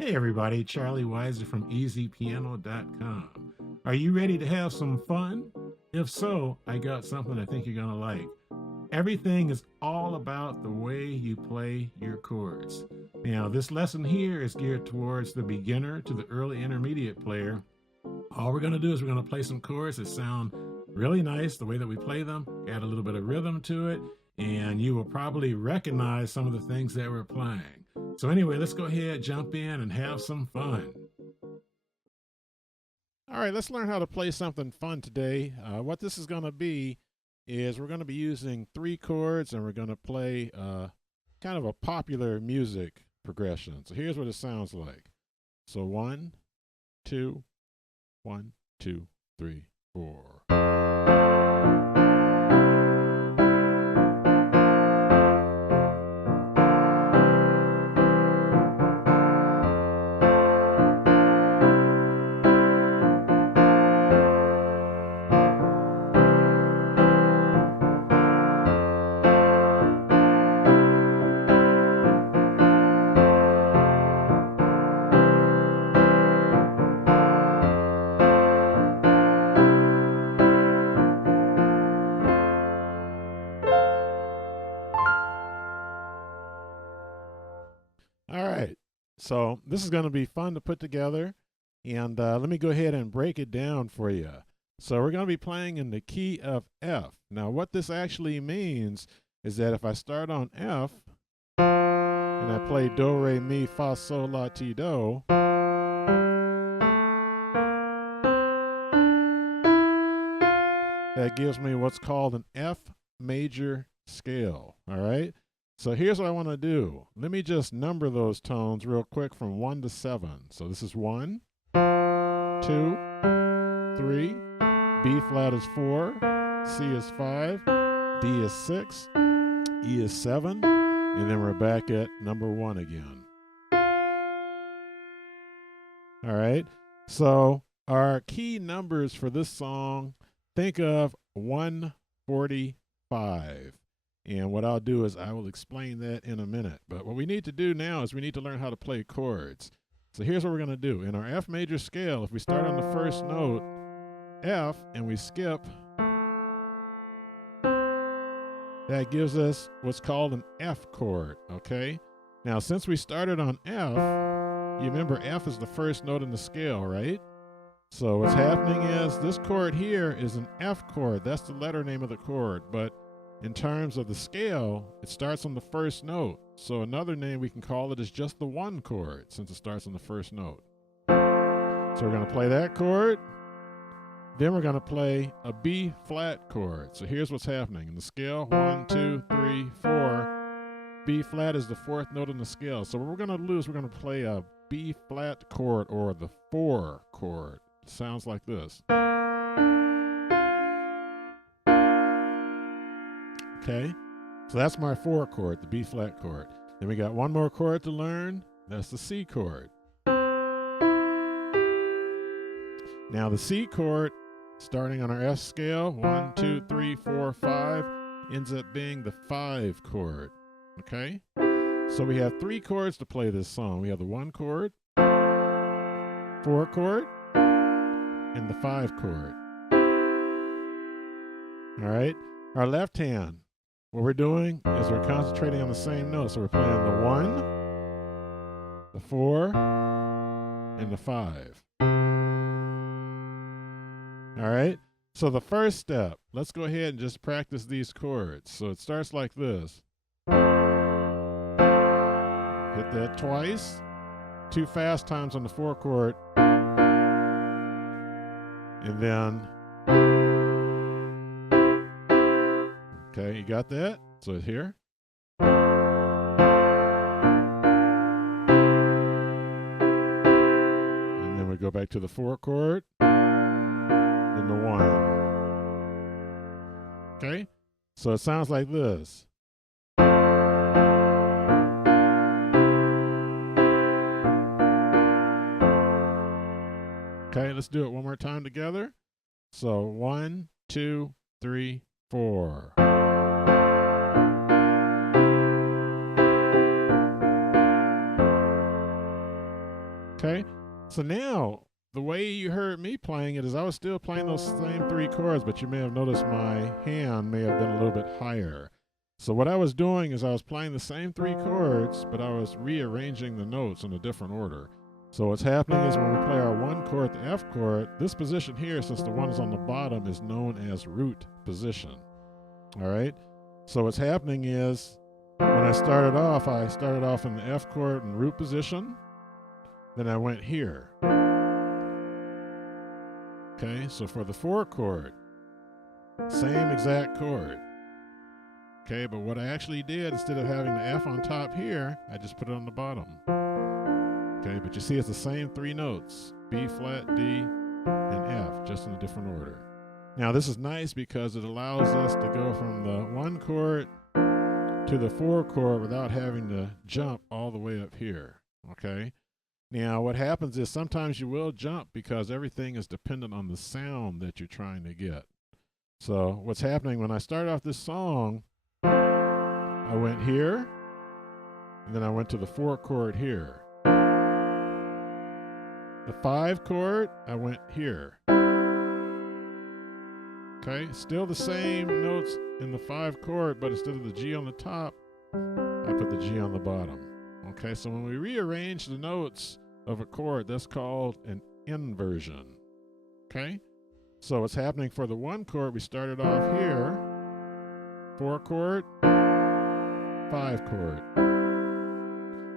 Hey everybody, Charlie Weiser from EasyPiano.com. Are you ready to have some fun? If so, I got something I think you're going to like. Everything is all about the way you play your chords. Now, this lesson here is geared towards the beginner to the early intermediate player. All we're going to do is we're going to play some chords that sound really nice the way that we play them, add a little bit of rhythm to it, and you will probably recognize some of the things that we're playing. So anyway, let's go ahead, jump in, and have some fun. All right, let's learn how to play something fun today. What this is going to be is we're going to be using 3 chords, and we're going to play kind of a popular music progression. So here's what it sounds like. So 1, 2, 1, 2, 3, 4. All right, so this is going to be fun to put together, and let me go ahead and break it down for you. So we're going to be playing in the key of F. Now what this actually means is that if I start on F, and I play Do, Re, Mi, Fa, Sol, La, Ti, Do, that gives me what's called an F major scale, all right? So here's what I want to do. Let me just number those tones real quick from 1 to 7. So this is 1, 2, 3, B flat is 4, C is 5, D is 6, E is 7, and then we're back at number 1 again. All right, so our key numbers for this song, think of 145. And what I'll do is I will explain that in a minute. But what we need to do now is we need to learn how to play chords. So here's what we're going to do. In our F major scale, if we start on the first note, F, and we skip, that gives us what's called an F chord, okay? Now, since we started on F, you remember F is the first note in the scale, right? So what's happening is this chord here is an F chord. That's the letter name of the chord. But in terms of the scale, it starts on the first note. So another name we can call it is just the 1 chord, since it starts on the first note. So we're going to play that chord. Then we're going to play a B flat chord. So here's what's happening. In the scale, 1, 2, 3, 4. B flat is the 4th note in the scale. So what we're going to do is we're going to play a B flat chord, or the 4 chord. It sounds like this. Okay, so that's my 4 chord, the B flat chord. Then we got one more chord to learn. That's the C chord. Now the C chord, starting on our F scale, 1, 2, 3, 4, 5, ends up being the 5 chord. Okay, so we have 3 chords to play this song. We have the 1 chord, 4 chord, and the 5 chord. All right, our left hand, what we're doing is we're concentrating on the same note. So we're playing the 1, the 4, and the 5. All right, so the first step, let's go ahead and just practice these chords. So it starts like this. Hit that twice, 2 fast times on the 4 chord, and then, okay, you got that? So here. And then we go back to the 4 chord, then the 1. Okay? So it sounds like this. Okay, let's do it one more time together. So 1, 2, 3, 4. Okay, so now the way you heard me playing it is I was still playing those same 3 chords, but you may have noticed my hand may have been a little bit higher. So what I was doing is I was playing the same 3 chords, but I was rearranging the notes in a different order. So what's happening is when we play our 1 chord, the F chord, this position here, since the 1 is on the bottom, is known as root position. All right, so what's happening is when I started off in the F chord in root position, then I went here. Okay, so for the Forecourt, same exact chord. Okay, but what I actually did, instead of having the F on top here, I just put it on the bottom. Okay, but you see it's the same 3 notes, B flat, D, and F, just in a different order. Now this is nice because it allows us to go from the 1 chord to the 4 chord without having to jump all the way up here. Okay, now what happens is sometimes you will jump because everything is dependent on the sound that you're trying to get. So what's happening when I start off this song, I went here, and then I went to the 4 chord here. The 5 chord, I went here. Okay, still the same notes in the 5 chord, but instead of the G on the top, I put the G on the bottom. Okay, so when we rearrange the notes of a chord, that's called an inversion. Okay, so what's happening for the 1 chord, we started off here, 4 chord, 5 chord.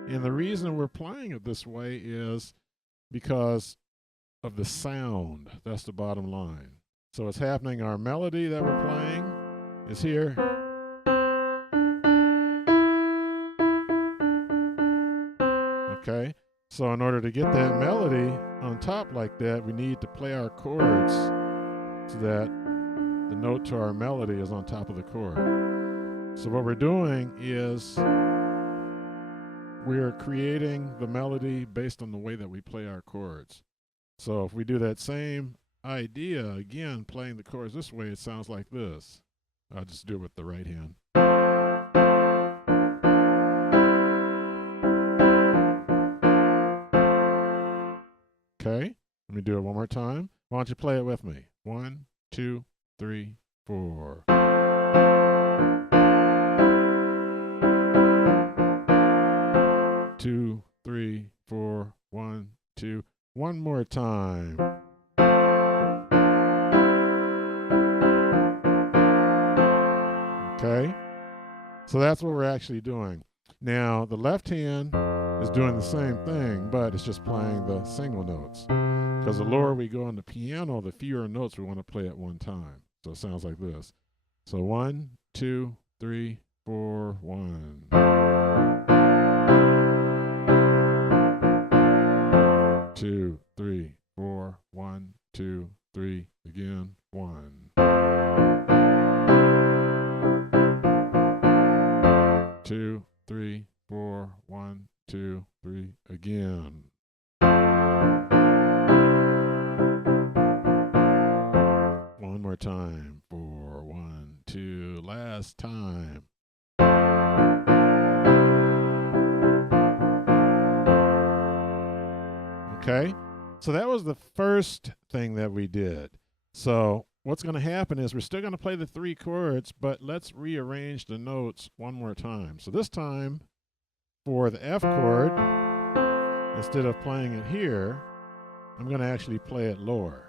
And the reason we're playing it this way is because of the sound. That's the bottom line. So what's happening, our melody that we're playing is here. Okay, so in order to get that melody on top like that, we need to play our chords so that the note to our melody is on top of the chord. So what we're doing is we're creating the melody based on the way that we play our chords. So if we do that same idea, again, playing the chords this way, it sounds like this. I'll just do it with the right hand. Okay, let me do it one more time. Why don't you play it with me? 1, 2, 3, 4. 2, 3, 4, 1, 2. One more time. Okay, so that's what we're actually doing. Now, the left hand is doing the same thing, but it's just playing the single notes. Because the lower we go on the piano, the fewer notes we want to play at one time. So it sounds like this. So 1, 2, 3, 4, 1. 2, 3, 4, 1, 2, 3, again, 1. 2, 3, 4, 1, 2, 3, again. One more time. 4, 1, 2, last time. Okay, so that was the first thing that we did. So what's going to happen is we're still going to play the 3 chords, but let's rearrange the notes one more time. So this time, for the F chord, instead of playing it here, I'm going to actually play it lower.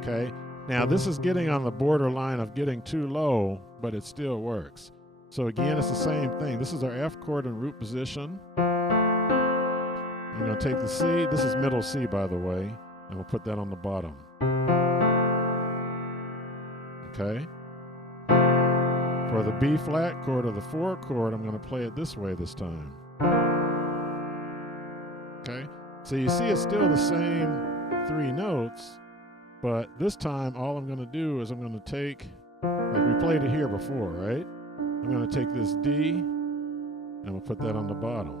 Okay, now this is getting on the borderline of getting too low, but it still works. So again, it's the same thing. This is our F chord in root position. I'm going to take the C. This is middle C, by the way, and we'll put that on the bottom. Okay. For the B flat chord or the 4 chord, I'm going to play it this way this time. Okay. So you see it's still the same 3 notes, but this time all I'm going to do is I'm going to take, like we played it here before, right? I'm going to take this D and we'll put that on the bottom.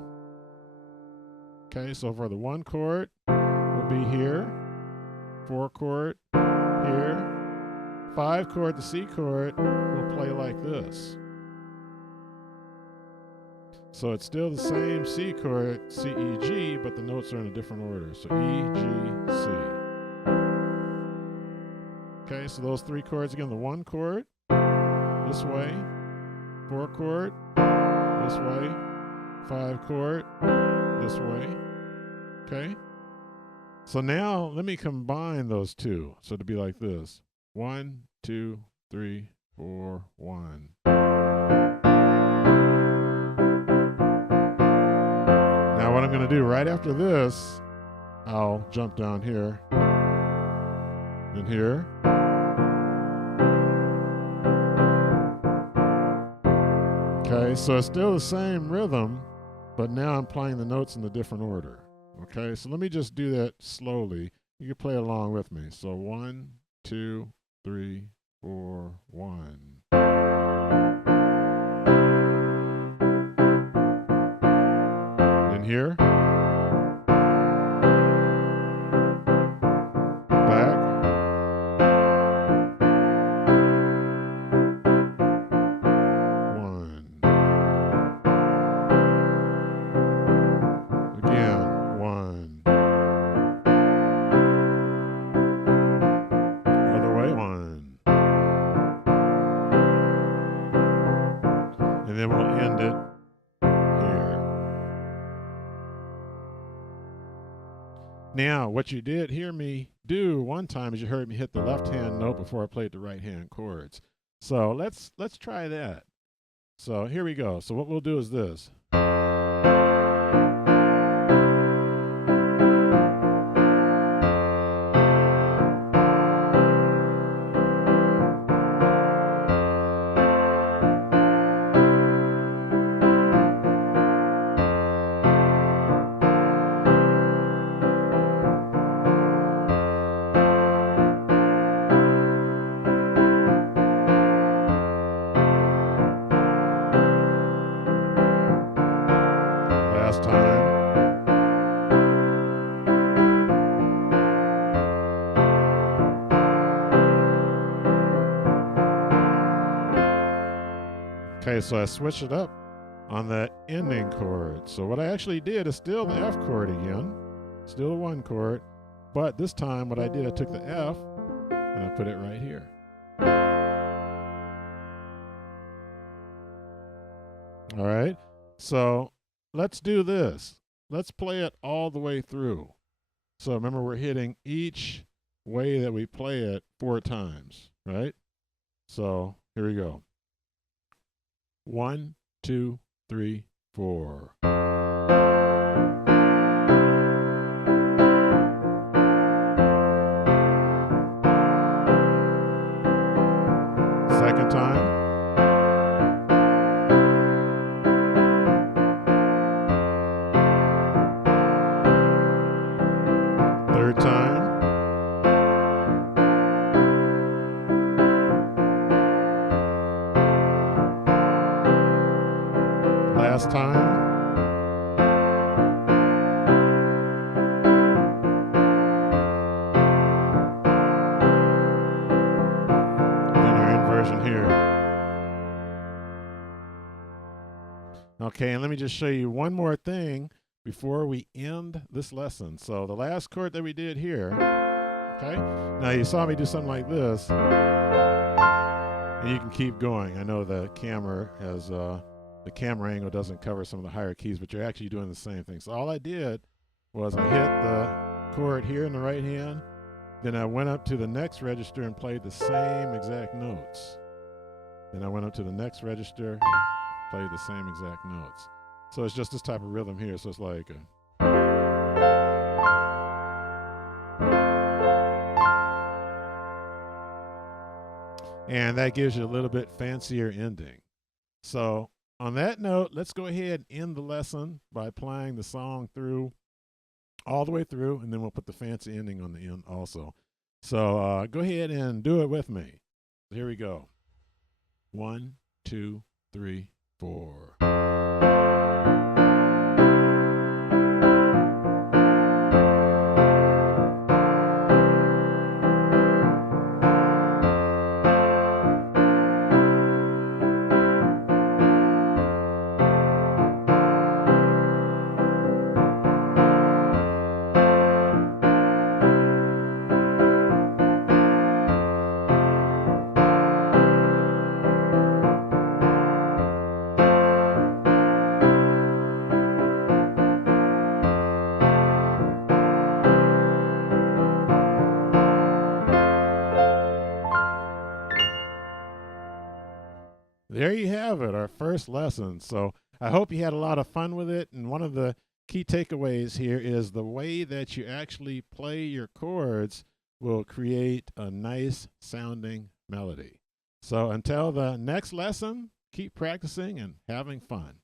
Okay, so for the 1 chord, we'll be here, 4 chord, here, 5 chord, the C chord, we'll play like this. So it's still the same C chord, C, E, G, but the notes are in a different order. So E, G, C. Okay, so those three chords again, the one chord, this way, four chord, this way, five chord, this way. Okay? So now let me combine those two. So to be like this. 1, 2, 3, 4, 1. Now what I'm going to do right after this, I'll jump down here and here. Okay, so it's still the same rhythm, but now I'm playing the notes in a different order. Okay, so let me just do that slowly. You can play along with me. So 1, 2, 3, 4, 1. In here. Back. And then we'll end it here. Now, what you did hear me do one time is you heard me hit the left-hand note before I played the right-hand chords. So let's try that. So here we go. So what we'll do is this. Last time. Okay, so I switched it up on that ending chord. So what I actually did is still the F chord again, still the one chord, but this time what I did, I took the F and I put it right here. All right, so let's do this. Let's play it all the way through. So remember, we're hitting each way that we play it 4 times, right? So here we go. 1, 2, 3, 4. Second time. Third time. Last time. And our inversion here. Okay, and let me just show you one more thing before we end this lesson. So the last chord that we did here, okay? Now you saw me do something like this, and you can keep going. I know the camera has, the camera angle doesn't cover some of the higher keys, but you're actually doing the same thing. So all I did was I hit the chord here in the right hand, then I went up to the next register and played the same exact notes. Then I went up to the next register, played the same exact notes. So it's just this type of rhythm here. So it's like and that gives you a little bit fancier ending. So on that note, let's go ahead and end the lesson by playing the song through, all the way through, and then we'll put the fancy ending on the end also. So go ahead and do it with me. So here we go. 1, 2, 3, 4. there you have it, our first lesson. So I hope you had a lot of fun with it. And one of the key takeaways here is the way that you actually play your chords will create a nice sounding melody. So until the next lesson, keep practicing and having fun.